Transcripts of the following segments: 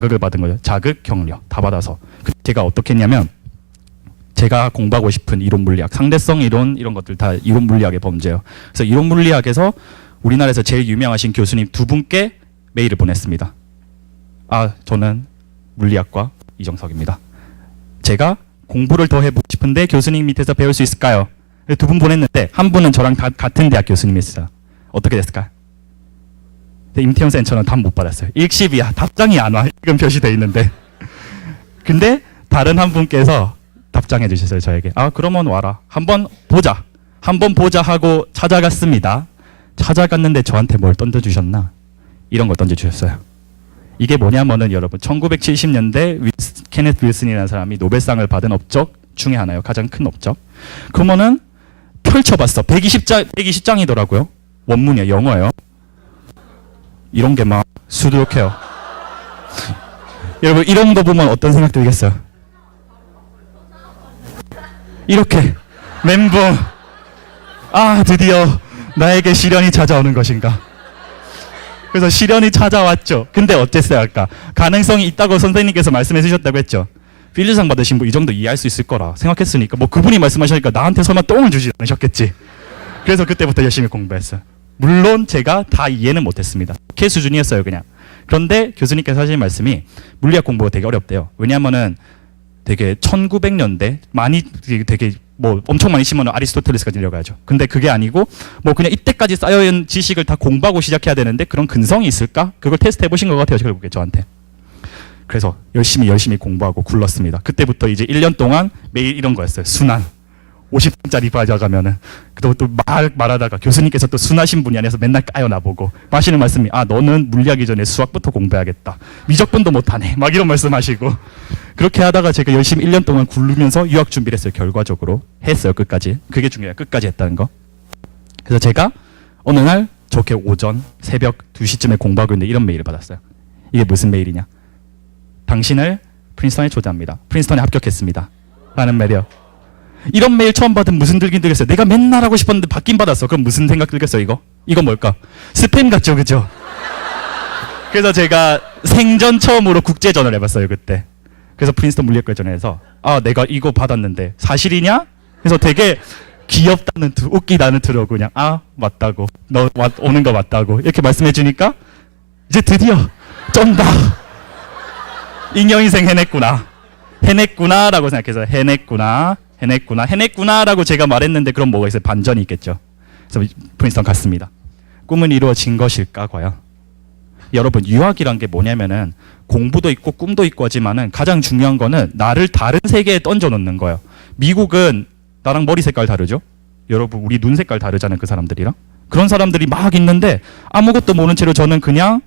자극을 받은 거죠. 자극, 격려 다 받아서. 제가 어떻게 했냐면 제가 공부하고 싶은 이론 물리학, 상대성 이론 이런 것들 다 이론 물리학의 범죄예요. 그래서 이론 물리학에서 우리나라에서 제일 유명하신 교수님 두 분께 메일을 보냈습니다. 저는 물리학과 이정석입니다. 제가 공부를 더 해보고 싶은데 교수님 밑에서 배울 수 있을까요? 두 분 보냈는데 한 분은 저랑 같은 대학 교수님이었어요. 어떻게 됐을까요? 임태훈 쌤처럼 답 못 받았어요. 일십이야. 답장이 안 와. 이건 표시되어 있는데. 근데 다른 한 분께서 답장해 주셨어요. 저에게. 그러면 와라. 한번 보자. 한번 보자 하고 찾아갔습니다. 찾아갔는데 저한테 뭘 던져주셨나? 이런 걸 던져주셨어요. 이게 뭐냐면은 여러분 1970년대 케네스 윌슨이라는 사람이 노벨상을 받은 업적 중에 하나예요. 가장 큰 업적. 그러면은 펼쳐봤어. 120장이더라고요. 원문이에요. 영어예요. 이런 게 막 수두룩해요. 여러분 이런 거 보면 어떤 생각 들겠어요? 이렇게 멘붕. 드디어 나에게 시련이 찾아오는 것인가. 그래서 시련이 찾아왔죠. 근데 어땠어요 아까? 가능성이 있다고 선생님께서 말씀해 주셨다고 했죠. 필리상 받으신 분 이 정도 이해할 수 있을 거라 생각했으니까 그분이 말씀하시니까 나한테 설마 똥을 주지 않으셨겠지. 그래서 그때부터 열심히 공부했어요. 물론 제가 다 이해는 못했습니다. K 수준이었어요 그냥. 그런데 교수님께서 하신 말씀이 물리학 공부가 되게 어렵대요. 왜냐하면은 되게 1900년대 되게 엄청 많이 심으면 아리스토텔레스까지 내려가야죠. 근데 그게 아니고 그냥 이때까지 쌓여있는 지식을 다 공부하고 시작해야 되는데 그런 근성이 있을까? 그걸 테스트해 보신 것 같아요. 결국에 저한테. 그래서 열심히 공부하고 굴렀습니다. 그때부터 이제 1년 동안 매일 이런 거였어요. 순환. 50분짜리 받아가면은 또 말하다가 교수님께서 또 순하신 분이 아니어서 맨날 까요 나보고 하시는 말씀이 너는 물리하기 전에 수학부터 공부해야겠다. 미적분도 못하네. 막 이런 말씀하시고 그렇게 하다가 제가 열심히 1년 동안 굴르면서 유학 준비를 했어요. 결과적으로 했어요. 끝까지. 그게 중요해요. 끝까지 했다는 거. 그래서 제가 어느 날 저렇게 오전 새벽 2시쯤에 공부하고 있는데 이런 메일을 받았어요. 이게 무슨 메일이냐. 당신을 프린스턴에 초대합니다. 프린스턴에 합격했습니다. 라는 메일이요. 이런 메일 처음 받으면 무슨 들긴 들겠어요? 내가 맨날 하고 싶었는데 받긴 받았어. 그럼 무슨 생각 들겠어요 이거? 이건 뭘까? 스팸 같죠 그죠? 그래서 제가 생전 처음으로 국제전을 해봤어요 그때. 그래서 프린스턴 물리학과에 전화해서 내가 이거 받았는데 사실이냐? 그래서 되게 귀엽다는 웃기다는 투로 그냥 맞다고 너 오는 거 맞다고 이렇게 말씀해 주니까 이제 드디어 쩐다. 잉여인생 해냈구나 라고 생각해서 해냈구나 라고 제가 말했는데 그럼 뭐가 있어요? 반전이 있겠죠. 그래서 프린스턴 갔습니다. 꿈은 이루어진 것일까 과연? 여러분 유학이란 게 뭐냐면은 공부도 있고 꿈도 있고 하지만은 가장 중요한 거는 나를 다른 세계에 던져놓는 거예요. 미국은 나랑 머리 색깔 다르죠? 여러분 우리 눈 색깔 다르잖아요. 그 사람들이랑. 그런 사람들이 막 있는데 아무것도 모르는 채로 저는 그냥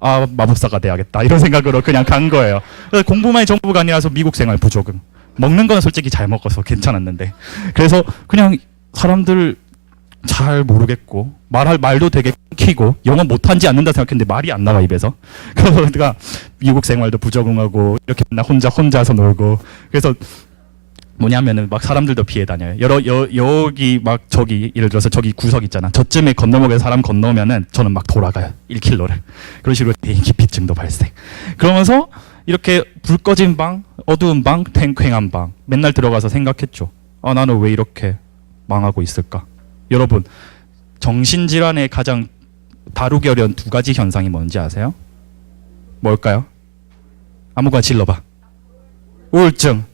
마법사가 돼야겠다 이런 생각으로 그냥 간 거예요. 그래서 공부만이 전부가 아니라서 미국 생활 부적응. 먹는 건 솔직히 잘 먹어서 괜찮았는데 그래서 그냥 사람들 잘 모르겠고 말도 되게 끊기고 영어 못한지 않는다 생각했는데 말이 안 나와 입에서. 그러니까 미국 생활도 부적응하고 이렇게 맨날 혼자서 놀고 그래서 뭐냐면은 막 사람들도 피해 다녀요. 여기 막 저기 예를 들어서 저기 구석 있잖아. 저쯤에 건너먹에 사람 건너면은 저는 막 돌아가요. 1km를. 그런 식으로 대인기피증도 발생. 그러면서 이렇게 불 꺼진 방, 어두운 방, 팽팽한 방 맨날 들어가서 생각했죠. 나는 왜 이렇게 망하고 있을까? 여러분 정신질환의 가장 다루기 어려운 두 가지 현상이 뭔지 아세요? 뭘까요? 아무거나 질러봐. 우울증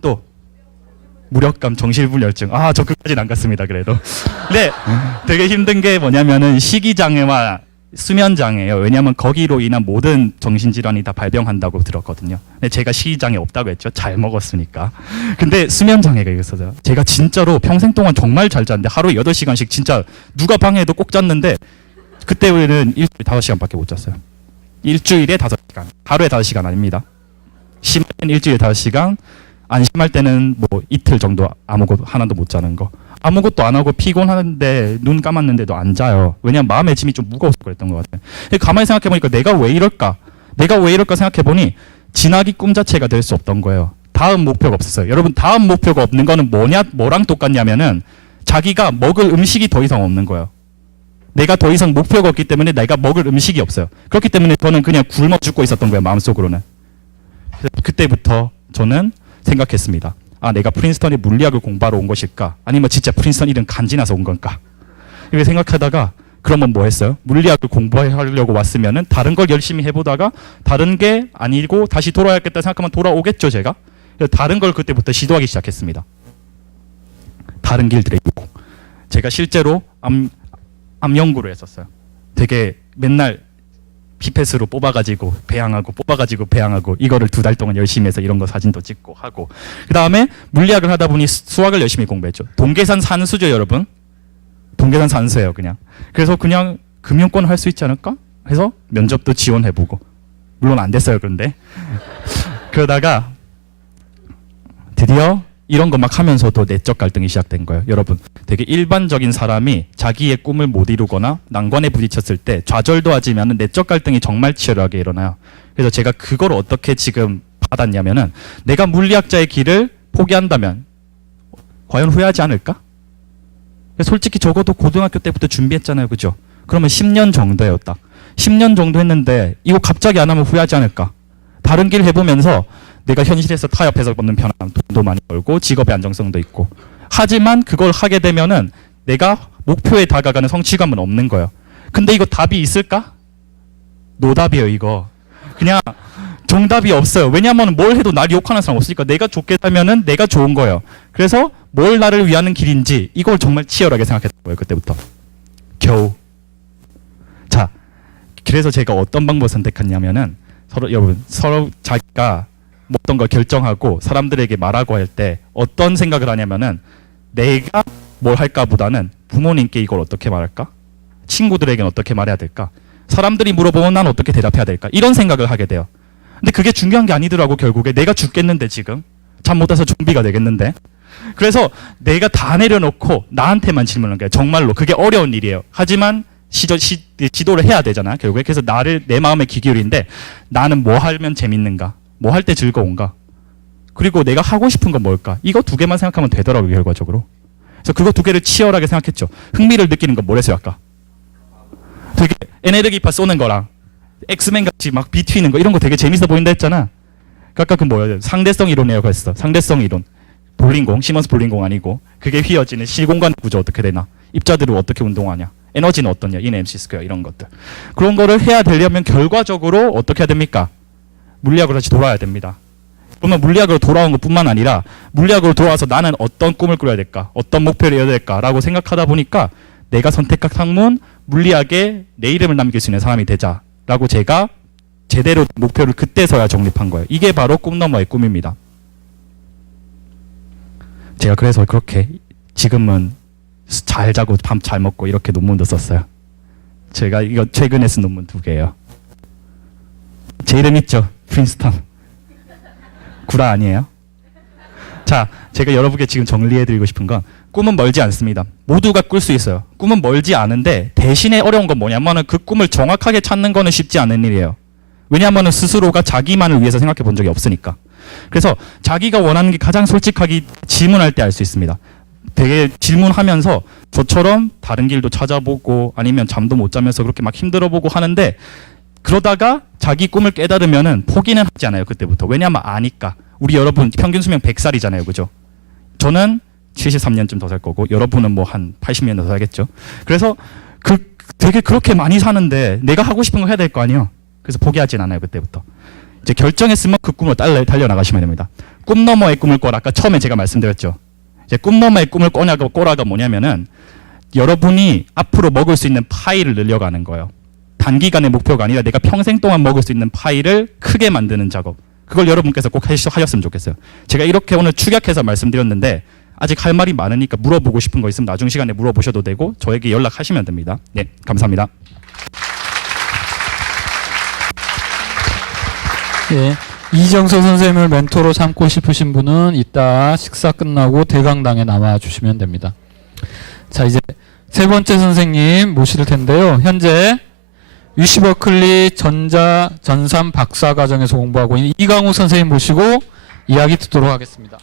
또 무력감, 정신분열증. 저 끝까지는 안 갔습니다. 그래도. 근데 되게 힘든 게 뭐냐면은 식이장애와 수면장애예요. 왜냐하면 거기로 인한 모든 정신질환이 다 발병한다고 들었거든요. 근데 제가 식이장애 없다고 했죠. 잘 먹었으니까. 근데 수면장애가 있어서요. 제가 진짜로 평생 동안 정말 잘 잤는데 하루에 8시간씩 진짜 누가 방해해도 꼭 잤는데 그때는 일주일에 5시간밖에 못 잤어요. 일주일에 5시간. 하루에 5시간 아닙니다. 심할 때는 일주일에 5시간. 안 심할 때는 이틀 정도 아무것도 하나도 못 자는 거. 아무것도 안 하고 피곤하는데 눈 감았는데도 안 자요. 왜냐면 마음의 짐이 좀 무거워서 그랬던 것 같아요. 가만히 생각해보니까 내가 왜 이럴까 생각해보니 진학이 꿈 자체가 될 수 없던 거예요. 다음 목표가 없었어요. 여러분 다음 목표가 없는 거는 뭐랑 똑같냐면은 자기가 먹을 음식이 더 이상 없는 거예요. 내가 더 이상 목표가 없기 때문에 내가 먹을 음식이 없어요. 그렇기 때문에 저는 그냥 굶어 죽고 있었던 거예요. 마음속으로는. 그때부터 저는 생각했습니다. 아, 내가 프린스턴에 물리학을 공부하러 온 것일까? 아니면 진짜 프린스턴 이름 간지나서 온 건가? 이렇게 생각하다가 그러면 뭐 했어요? 물리학을 공부하려고 왔으면은 다른 걸 열심히 해보다가 다른 게 아니고 다시 돌아야겠다 생각하면 돌아오겠죠, 제가. 그래서 다른 걸 그때부터 시도하기 시작했습니다. 다른 길들의 유혹. 제가 실제로 암 연구를 했었어요. 되게 맨날 피펫으로 뽑아가지고 배양하고 뽑아가지고 배양하고 이거를 2달 동안 열심히 해서 이런 거 사진도 찍고 하고, 그 다음에 물리학을 하다 보니 수학을 열심히 공부했죠. 동계산 산수죠, 여러분. 동계산 산수예요, 그냥. 그래서 그냥 금융권 할 수 있지 않을까 해서 면접도 지원해보고, 물론 안 됐어요. 그런데 그러다가 드디어 이런 거 막 하면서도 내적 갈등이 시작된 거예요. 여러분, 되게 일반적인 사람이 자기의 꿈을 못 이루거나 난관에 부딪혔을 때 좌절도 하지만 내적 갈등이 정말 치열하게 일어나요. 그래서 제가 그걸 어떻게 지금 받았냐면은, 내가 물리학자의 길을 포기한다면 과연 후회하지 않을까? 솔직히 적어도 고등학교 때부터 준비했잖아요, 그죠? 그러면 10년 정도예요, 딱. 10년 정도 했는데 이거 갑자기 안 하면 후회하지 않을까? 다른 길 해보면서 내가 현실에서 타협해서 얻는 편함, 돈도 많이 벌고 직업의 안정성도 있고, 하지만 그걸 하게 되면은 내가 목표에 다가가는 성취감은 없는 거예요. 근데 이거 답이 있을까? 노답이에요, 이거. 그냥 정답이 없어요. 왜냐하면 뭘 해도 날 욕하는 사람 없으니까 내가 좋게 살면은 내가 좋은 거예요. 그래서 뭘 나를 위하는 길인지 이걸 정말 치열하게 생각했던 거예요, 그때부터. 겨우. 자, 그래서 제가 어떤 방법을 선택했냐면은, 서로 자기가 어떤 걸 결정하고 사람들에게 말하고 할 때 어떤 생각을 하냐면은, 내가 뭘 할까 보다는 부모님께 이걸 어떻게 말할까? 친구들에게는 어떻게 말해야 될까? 사람들이 물어보면 난 어떻게 대답해야 될까? 이런 생각을 하게 돼요. 근데 그게 중요한 게 아니더라고. 결국에 내가 죽겠는데, 지금 잠 못 자서 좀비가 되겠는데. 그래서 내가 다 내려놓고 나한테만 질문하는 거예요. 정말로 그게 어려운 일이에요. 하지만 지도를 해야 되잖아, 결국에. 그래서 내 마음에 귀 기울인데, 나는 뭐 하면 재밌는가? 뭐 할 때 즐거운가? 그리고 내가 하고 싶은 건 뭘까? 이거 2개만 생각하면 되더라고요, 결과적으로. 그래서 그거 2개를 치열하게 생각했죠. 흥미를 느끼는 건 뭐랬어요, 아까? 되게 에네르기파 쏘는 거랑 엑스맨 같이 막 비 튀는 거, 이런 거 되게 재밌어 보인다 했잖아. 아까 그 뭐야? 상대성 이론이라고 했어. 상대성 이론. 볼링공, 시먼스 볼링공 아니고, 그게 휘어지는 시공간 구조 어떻게 되나? 입자들은 어떻게 운동하냐? 에너지는 어떠냐? 이는 MC 스퀘어, 이런 것들. 그런 거를 해야 되려면 결과적으로 어떻게 해야 됩니까? 물리학으로 다시 돌아야 됩니다. 그러면 물리학으로 돌아온 것뿐만 아니라, 물리학으로 돌아와서 나는 어떤 꿈을 꾸려야 될까? 어떤 목표를 이뤄야 될까라고 생각하다 보니까, 내가 선택한 학문, 물리학에 내 이름을 남길 수 있는 사람이 되자라고 제가 제대로 목표를 그때서야 정립한 거예요. 이게 바로 꿈너머의 꿈입니다. 제가 그래서 그렇게 지금은 잘 자고 밤 잘 먹고 이렇게 논문도 썼어요. 제가 이거 최근에 쓴 논문 2개예요. 제 이름 있죠? 프린스턴. 구라 아니에요? 자, 제가 여러분께 지금 정리해드리고 싶은 건, 꿈은 멀지 않습니다. 모두가 꿀 수 있어요. 꿈은 멀지 않은데, 대신에 어려운 건 뭐냐면은 그 꿈을 정확하게 찾는 거는 쉽지 않은 일이에요. 왜냐하면 스스로가 자기만을 위해서 생각해 본 적이 없으니까. 그래서 자기가 원하는 게 가장 솔직하게 질문할 때 알 수 있습니다. 되게 질문하면서 저처럼 다른 길도 찾아보고 아니면 잠도 못 자면서 그렇게 막 힘들어보고 하는데, 그러다가 자기 꿈을 깨달으면은 포기는 하지 않아요, 그때부터. 왜냐하면 아니까. 우리 여러분 평균 수명 100살이잖아요, 그죠? 저는 73년쯤 더 살 거고, 여러분은 뭐 한 80년 더 살겠죠. 그래서 되게 그렇게 많이 사는데 내가 하고 싶은 거 해야 될 거 아니에요. 그래서 포기하진 않아요, 그때부터. 이제 결정했으면 그 꿈으로 달려나가시면 됩니다. 꿈 너머의 꿈을 꿔라. 아까 처음에 제가 말씀드렸죠. 이제 꿈 너머의 꿈을 꼬라가 뭐냐면은, 여러분이 앞으로 먹을 수 있는 파이를 늘려가는 거예요. 단기간의 목표가 아니라 내가 평생 동안 먹을 수 있는 파이를 크게 만드는 작업. 그걸 여러분께서 꼭 하셨으면 좋겠어요. 제가 이렇게 오늘 축약해서 말씀드렸는데, 아직 할 말이 많으니까 물어보고 싶은 거 있으면 나중 시간에 물어보셔도 되고 저에게 연락하시면 됩니다. 네, 감사합니다. 예, 이정서 선생님을 멘토로 삼고 싶으신 분은 이따 식사 끝나고 대강당에 나와 주시면 됩니다. 자, 이제 3번째 선생님 모실 텐데요. 현재 UC 버클리 전산 박사 과정에서 공부하고 있는 이강우 선생님 모시고 이야기 듣도록 하겠습니다.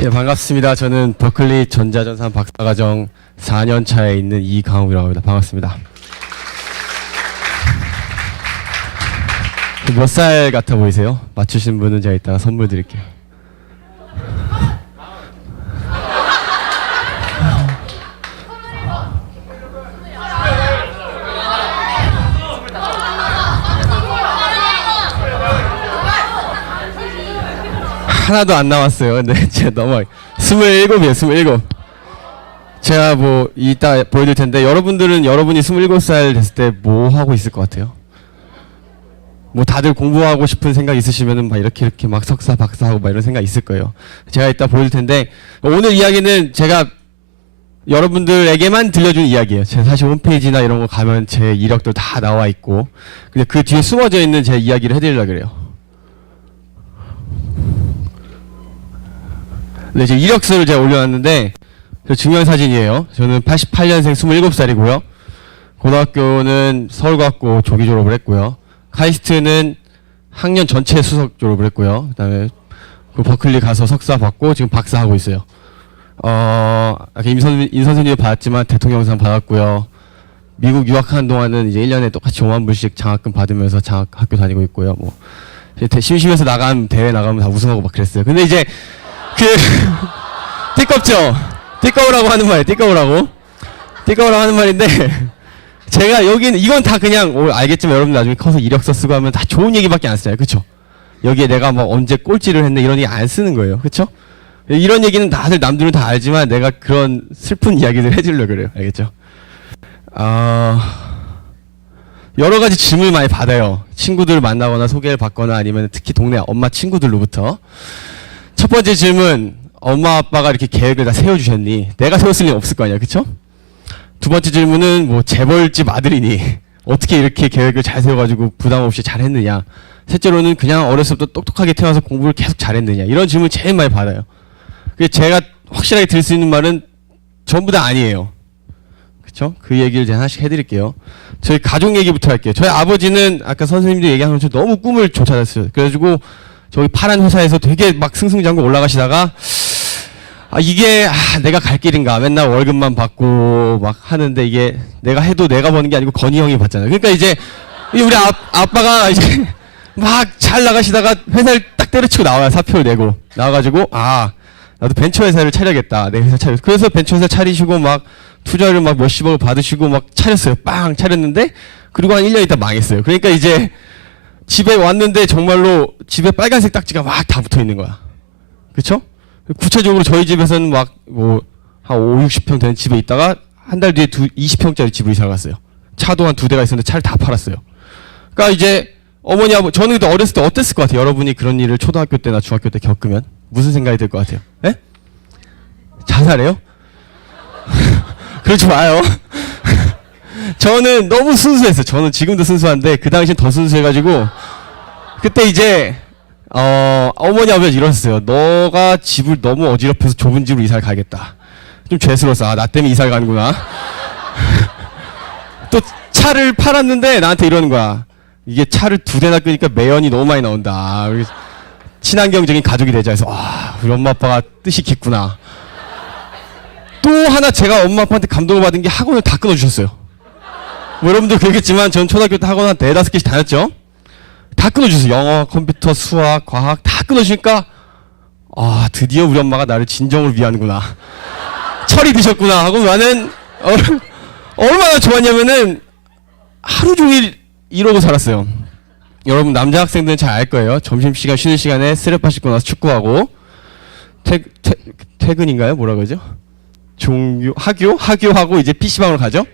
예, 반갑습니다. 저는 버클리 전자전산 박사과정 4년 차에 있는 이강욱이라고 합니다. 반갑습니다. 몇 살 같아 보이세요? 맞추신 분은 제가 이따가 선물 드릴게요. 하나도 안 남았어요. 근데 제가 너무 27이에요. 27. 제가 뭐 이따 보여드릴 텐데 여러분들은 여러분이 27살 됐을 때 뭐 하고 있을 것 같아요? 뭐 다들 공부하고 싶은 생각 있으시면은 막 이렇게 막 석사 박사하고 막 이런 생각 있을 거예요. 제가 이따 보여줄 텐데 오늘 이야기는 제가 여러분들에게만 들려준 이야기예요. 제가 사실 홈페이지나 이런 거 가면 제 이력도 다 나와 있고 근데 그 뒤에 숨어져 있는 제 이야기를 해드리려고 그래요. 네, 제 이력서를 제가 올려놨는데 저 증명사진이에요. 저는 88년생 27살이고요. 고등학교는 서울과학고 조기 졸업을 했고요. 카이스트는 학년 전체 수석 졸업을 했고요. 그다음에 그 버클리 가서 석사 받고 지금 박사 하고 있어요. 아까 임 선생님이 받았지만 대통령상 받았고요. 미국 유학하는 동안은 이제 1년에 똑같이 5만 불씩 장학금 받으면서 장학 학교 다니고 있고요. 뭐 심심해서 나가면 대회 나가면 다 우승하고 막 그랬어요. 근데 이제 띠껍죠? 띠꺼우라고 하는 말이에요. 띠꺼우라고 하는 말인데 제가 여기는 이건 다 그냥 알겠지만 여러분들 나중에 커서 이력서 쓰고 하면 다 좋은 얘기밖에 안 쓰잖아요. 그쵸? 여기에 내가 뭐 언제 꼴찌를 했네 이런 얘기 안 쓰는 거예요. 그쵸? 이런 얘기는 다들 남들은 다 알지만 내가 그런 슬픈 이야기를 해주려고 그래요. 알겠죠? 여러 가지 질문을 많이 받아요. 친구들을 만나거나 소개를 받거나 아니면 특히 동네 엄마 친구들로부터. 첫 번째 질문, 엄마 아빠가 이렇게 계획을 다 세워주셨니? 내가 세웠을 리는 없을 거 아니야, 그쵸? 두 번째 질문은 뭐 재벌집 아들이니? 어떻게 이렇게 계획을 잘 세워가지고 부담 없이 잘했느냐? 셋째로는 그냥 어렸을 때부터 똑똑하게 태어나서 공부를 계속 잘했느냐? 이런 질문 제일 많이 받아요. 그래서 제가 확실하게 드릴 수 있는 말은 전부 다 아니에요. 그쵸? 그 얘기를 제가 하나씩 해드릴게요. 저희 가족 얘기부터 할게요. 저희 아버지는 아까 선생님들 얘기한 것처럼 너무 꿈을 쫓아냈어요. 그래가지고 저기 파란 회사에서 되게 막 승승장구 올라가시다가 이게 내가 갈 길인가 맨날 월급만 받고 막 하는데 이게 내가 해도 내가 버는 게 아니고 건희 형이 받잖아요. 그러니까 이제 우리 아빠가 이제 막 잘 나가시다가 회사를 딱 때려치고 나와요. 사표를 내고 나와가지고 나도 벤처 회사를 차려야겠다. 내 회사 차려. 그래서 벤처 회사 차리시고 막 투자를 막 몇십억을 받으시고 막 차렸어요. 빵 차렸는데 그리고 한 1년 있다 망했어요. 그러니까 이제 집에 왔는데 정말로 집에 빨간색 딱지가 막 다 붙어 있는 거야. 그쵸? 구체적으로 저희 집에서는 막 뭐 한 5, 60평 되는 집에 있다가 한 달 뒤에 20평짜리 집으로 이사 갔어요. 차도 한 2대가 있었는데 차를 다 팔았어요. 그러니까 이제 어머니 아버지 저는 그때 어렸을 때 어땠을 것 같아요? 여러분이 그런 일을 초등학교 때나 중학교 때 겪으면 무슨 생각이 들 것 같아요? 예? 자살해요? 그러지 마요. 저는 너무 순수했어요. 저는 지금도 순수한데 그 당시엔 더 순수해가지고 그때 이제 어머니 아버지 이러셨어요. 너가 집을 너무 어지럽혀서 좁은 집으로 이사를 가야겠다. 좀 죄스러웠어. 나 때문에 이사를 가는구나. 또 차를 팔았는데 나한테 이러는 거야. 이게 차를 2대나 끄니까 매연이 너무 많이 나온다. 친환경적인 가족이 되자 해서 우리 엄마 아빠가 뜻이 깊구나. 또 하나 제가 엄마 아빠한테 감동을 받은 게 학원을 다 끊어주셨어요. 뭐 여러분들 그러겠지만 전 초등학교 때 학원 한 4-5개씩 다녔죠. 다 끊어주세요. 영어, 컴퓨터, 수학, 과학 다 끊어주니까 드디어 우리 엄마가 나를 진정으로 위하는구나. 철이 드셨구나 하고 나는 얼마나 좋았냐면은 하루 종일 이러고 살았어요. 여러분 남자 학생들은 잘 알 거예요. 점심시간 쉬는 시간에 쓰레빠 씻고 나서 축구하고 퇴근인가요? 뭐라 그러죠? 하교하고 이제 PC방으로 가죠.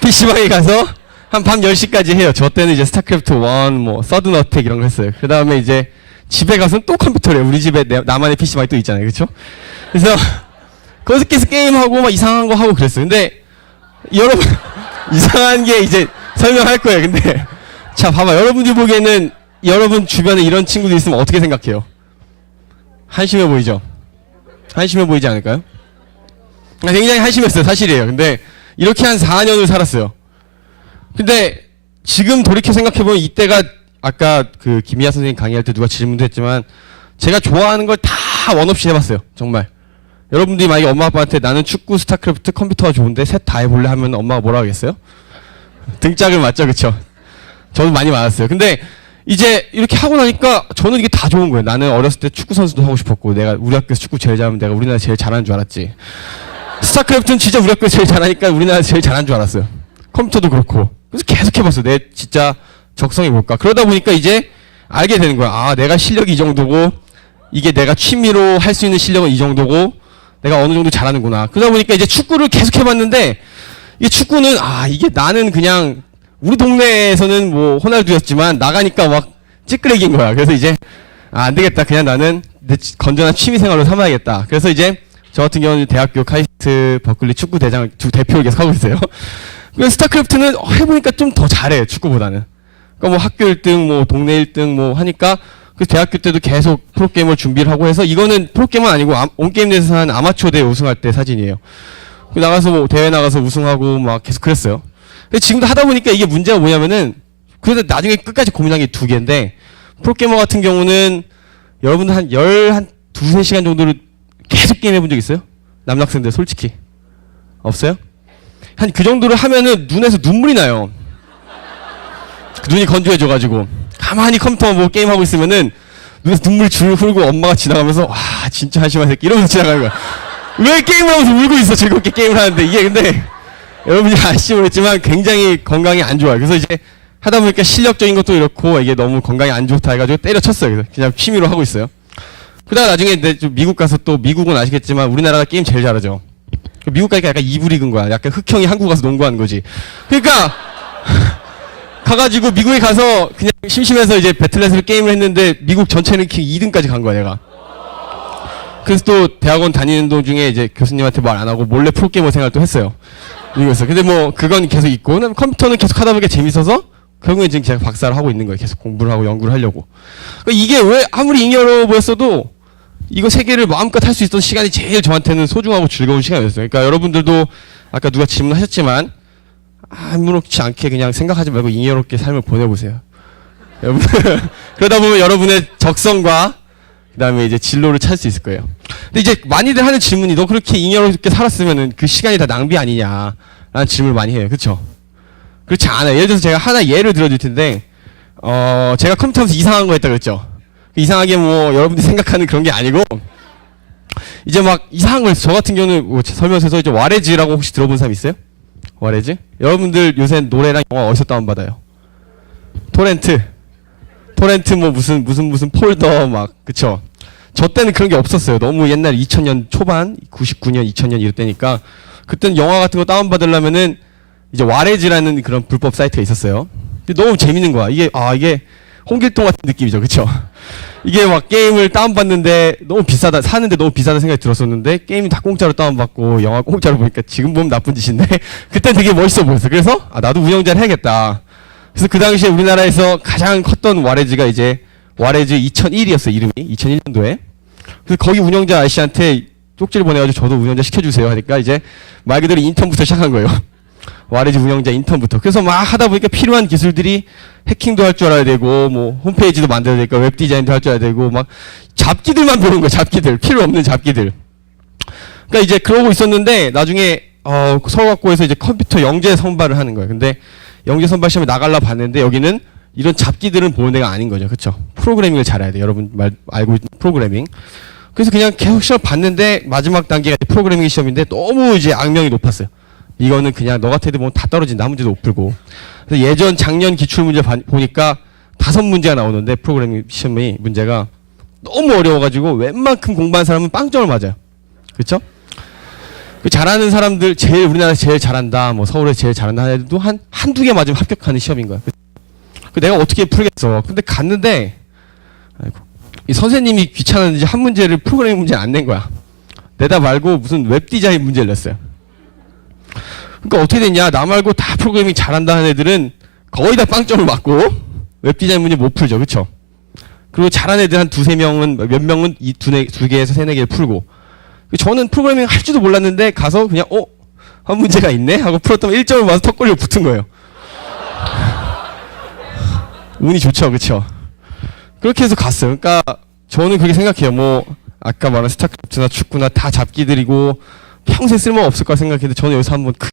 PC방에 가서 한 밤 10시까지 해요. 저 때는 이제 스타크래프트 1, 뭐 서든 어택 이런 거 했어요. 그 다음에 이제 집에 가서는 또 컴퓨터를 해요. 우리 집에 나만의 PC방이 또 있잖아요. 그쵸? 그래서 거기서 계속 게임하고 막 이상한 거 하고 그랬어요. 근데 여러분 이상한 게 이제 설명할 거예요. 근데 자 봐봐. 여러분들 보기에는 여러분 주변에 이런 친구들 있으면 어떻게 생각해요? 한심해 보이죠? 한심해 보이지 않을까요? 굉장히 한심했어요. 사실이에요. 근데 이렇게 한 4년을 살았어요. 근데 지금 돌이켜 생각해보면 이때가 아까 그 김희아 선생님 강의할 때 누가 질문도 했지만 제가 좋아하는 걸 다 원 없이 해봤어요. 정말 여러분들이 만약에 엄마 아빠한테 나는 축구, 스타크래프트, 컴퓨터가 좋은데 셋 다 해볼래 하면 엄마가 뭐라 하겠어요? 등짝을 맞죠, 그쵸? 저도 많이 맞았어요. 근데 이제 이렇게 하고 나니까 저는 이게 다 좋은 거예요. 나는 어렸을 때 축구 선수도 하고 싶었고, 내가 우리 학교에서 축구 제일 잘하면 내가 우리나라 제일 잘하는 줄 알았지. 스타크래프트는 진짜 우리 학교에서 제일 잘하니까 우리나라 제일 잘하는 줄 알았어요. 컴퓨터도 그렇고. 그래서 계속 해봤어. 내 진짜 적성이 뭘까. 그러다 보니까 이제 알게 되는 거야. 아, 내가 실력이 이 정도고, 이게 내가 취미로 할 수 있는 실력은 이 정도고, 내가 어느 정도 잘하는구나. 그러다 보니까 이제 축구를 계속 해봤는데, 이게 축구는, 이게 나는 그냥, 우리 동네에서는 뭐, 호날두였지만, 나가니까 막, 찌끄레기인 거야. 그래서 이제, 안 되겠다. 그냥 나는 내 건전한 취미 생활로 삼아야겠다. 그래서 이제, 저 같은 경우는 대학교 카이스트 버클리 축구 대표를 계속 하고 있어요. 그래서 스타크래프트는 해보니까 좀 더 잘해, 축구보다는. 그러니까 뭐 학교 1등, 뭐 동네 1등 뭐 하니까 그 대학교 때도 계속 프로게이머를 준비를 하고 해서 이거는 프로게이머는 아니고 온게임 대회에서 한 아마추어 대회 우승할 때 사진이에요. 그 나가서 뭐 대회 나가서 우승하고 막 계속 그랬어요. 근데 지금도 하다 보니까 이게 문제가 뭐냐면은 그래서 나중에 끝까지 고민한 게 두 개인데 프로게이머 같은 경우는 여러분들 한 두세 시간 정도를 계속 게임 해본 적 있어요? 남학생들 솔직히 없어요? 한 그 정도를 하면은 눈에서 눈물이 나요. 눈이 건조해져가지고 가만히 컴퓨터만 보고 게임하고 있으면은 눈에서 눈물이 줄 흐르고 엄마가 지나가면서 와 진짜 한심한 새끼 이러면서 지나가는 거야. 왜 게임을 하면서 울고 있어 즐겁게 게임을 하는데 이게 근데 여러분이 아시지 모르겠지만 굉장히 건강이 안 좋아요. 그래서 이제 하다 보니까 실력적인 것도 이렇고 이게 너무 건강이 안 좋다 해가지고 때려쳤어요. 그래서 그냥 취미로 하고 있어요. 그러다가 나중에 이제 좀 미국 가서 또 미국은 아시겠지만 우리나라가 게임 제일 잘하죠. 미국 가니까 약간 이불 익은 거야. 약간 흑형이 한국 가서 농구하는 거지. 그러니까 가가지고 미국에 가서 그냥 심심해서 이제 배틀넷으로 게임을 했는데 미국 전체 랭킹 2등까지 간 거야 내가. 그래서 또 대학원 다니는 도중에 이제 교수님한테 말 안 하고 몰래 프로게이머 생활 또 했어요. 미국에서. 근데 뭐 그건 계속 있고 그다음에 컴퓨터는 계속 하다 보니까 재밌어서 결국에 지금 제가 박사를 하고 있는 거예요. 계속 공부를 하고 연구를 하려고. 그러니까 이게 왜 아무리 잉여로 보였어도 이거 세 개를 마음껏 할 수 있었던 시간이 제일 저한테는 소중하고 즐거운 시간이었어요. 그러니까 여러분들도 아까 누가 질문하셨지만 아무렇지 않게 그냥 생각하지 말고 잉여롭게 삶을 보내보세요. 여러분 그러다 보면 여러분의 적성과 그다음에 이제 진로를 찾을 수 있을 거예요. 근데 이제 많이들 하는 질문이 너 그렇게 잉여롭게 살았으면은 그 시간이 다 낭비 아니냐라는 질문을 많이 해요. 그렇죠? 그렇지 않아요. 예를 들어서 제가 하나 예를 들어줄 텐데 제가 컴퓨터에서 이상한 거 했다 그랬죠. 이상하게 뭐 여러분들이 생각하는 그런 게 아니고 이제 막 이상한 걸 저 같은 경우는 뭐 설명서에서 이제 와레즈라고 혹시 들어본 사람 있어요? 와레즈? 여러분들 요새 노래랑 영화 어디서 다운받아요? 토렌트 뭐 무슨 폴더 막 그쵸? 저 때는 그런 게 없었어요. 너무 옛날 2000년 초반 99년 2000년 이럴 때니까 그때는 영화 같은 거 다운받으려면은 이제 와레즈라는 그런 불법 사이트가 있었어요. 근데 너무 재밌는 거야. 이게 홍길동 같은 느낌이죠. 그쵸? 이게 막 게임을 다운받는데 너무 비싸다, 사는데 너무 비싸다 생각이 들었었는데 게임이 다 공짜로 다운받고 영화 공짜로 보니까 지금 보면 나쁜 짓인데 그때 되게 멋있어 보였어. 그래서 나도 운영자를 해야겠다. 그래서 그 당시에 우리나라에서 가장 컸던 와레즈가 이제 와레즈 2001이었어요. 이름이 2001년도에. 그래서 거기 운영자 아저씨한테 쪽지를 보내가지고 저도 운영자 시켜주세요 하니까 이제 말 그대로 인턴부터 시작한 거예요. 와레즈 운영자 인턴부터. 그래서 막 하다 보니까 필요한 기술들이 해킹도 할 줄 알아야 되고 뭐 홈페이지도 만들어야 되니까 웹 디자인도 할 줄 알아야 되고 막 잡기들만 배우는 거야. 잡기들. 필요 없는 잡기들. 그러니까 이제 그러고 있었는데 나중에 서울학교에서 이제 컴퓨터 영재 선발을 하는 거예요. 근데 영재 선발 시험에 나가려 봤는데 여기는 이런 잡기들은 보는 데가 아닌 거죠. 그렇죠? 프로그래밍을 잘해야 돼. 여러분 알고 있는 프로그래밍. 그래서 그냥 계속 시험 봤는데 마지막 단계가 프로그래밍 시험인데 너무 이제 악명이 높았어요. 이거는 그냥 너 같은 애들 보면 다 떨어진다. 한 문제도 못 풀고. 그래서 작년 기출문제 보니까 5문제가 나오는데 프로그래밍 시험이 문제가 너무 어려워가지고 웬만큼 공부한 사람은 빵점을 맞아요. 그렇죠? 그 잘하는 사람들 우리나라에서 제일 잘한다. 뭐 서울에서 제일 잘한다 하는 애들도 한두 개 맞으면 합격하는 시험인 거야. 그 내가 어떻게 풀겠어. 근데 갔는데 이 선생님이 귀찮았는지 한 문제를 프로그래밍 문제 안 낸 거야. 내다 말고 무슨 웹 디자인 문제를 냈어요. 그러니까 어떻게 됐냐? 나 말고 다 프로그래밍 잘한다 하는 애들은 거의 다 빵점을 맞고 웹디자인 문제 못 풀죠. 그쵸? 그리고 잘하는 애들 한 두세 명은 몇 명은 이 두 개에서 세네 개를 풀고 저는 프로그래밍 할 줄도 몰랐는데 가서 그냥 한 문제가 있네? 하고 풀었더니 1점을 맞아서 턱 걸려 붙은 거예요. 운이 좋죠. 그쵸? 그렇게 해서 갔어요. 그러니까 저는 그렇게 생각해요. 뭐 아까 말한 스타크래프트나 축구나 다 잡기들이고 평생 쓸모 없을 거라 생각했는데 저는 여기서 한번 크게